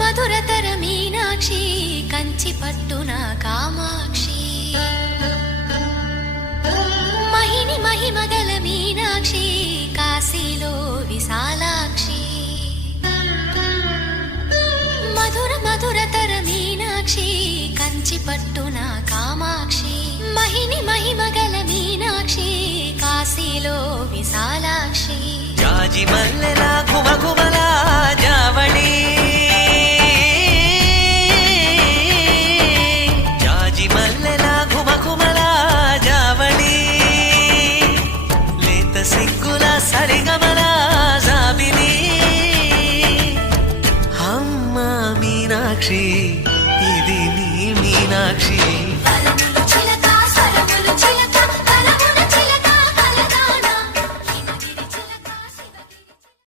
మధురతర మీనాక్షి కంచి పట్టున కామాక్షి మహిని మహిమగల మీనాక్షి కాశీలో విశాలాక్షి మధురతర మీనాక్షి కంచి పట్టున కామాక్షి మహిని మహిమగల మీనాక్షి కాశీలో విశాలాక్షి జాజి మల్లెలా ఘుమఘుమలా జావళి జాజి మల్లెలా ఘుమఘుమలా జావళి లేత సిగ్గుల సరిగమల జాబిలి అమ్మ మీనాక్షి